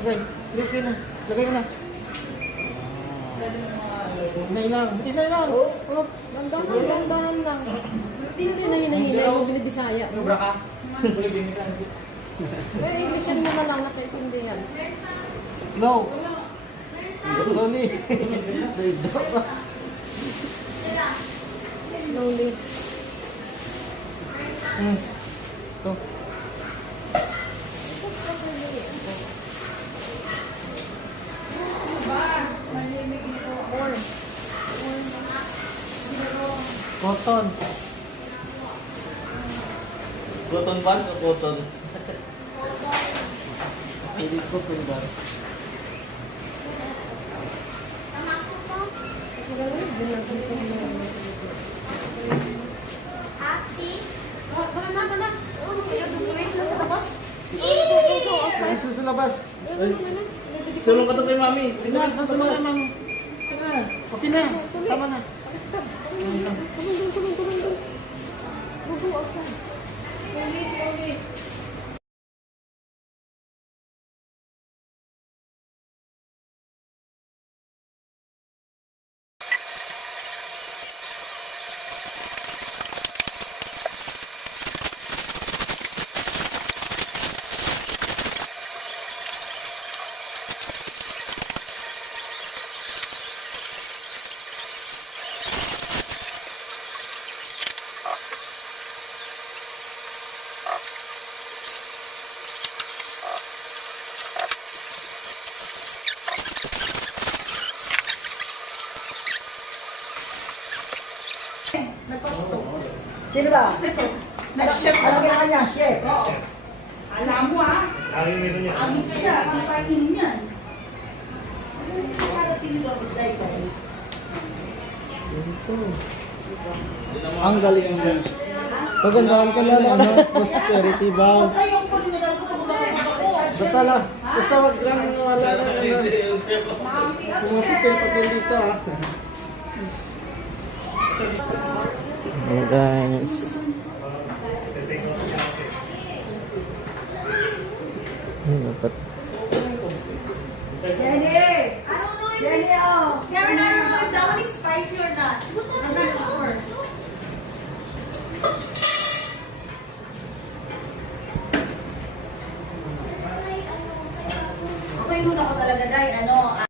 Okay. Lagay na. Lagay mo na. Inay lang. Inay lang. Oh. Dandahan lang. Hindi na hinahinay mo, binibisaya. Sobra ka. Eh, Englishan mo na lang, nakikindihan. No. Slowly. Slowly. Ito. Cotton. Cotton pants o cotton? Hindi ko pindar. Ayos sa labas. Tulong ka to kay mami. Ito na, ma'am. Okay na. Tama na. Sino ba? Nag-chef. Ano ginawa niya? Chef. Alam mo Agit siya. Ang kainin niyan. Ang galing mo. Pagandaan ka lang, ano? Prosperity ba? Basta lang. Basta wag lang wala na. Pumapipil dito, ha? Oh, guys. Dapat. Jenny! I don't know if Jenny, it's... oh! Karen, I don't know if that one is spicy or not. I'm not sure. Okay, muna ko talaga, Day.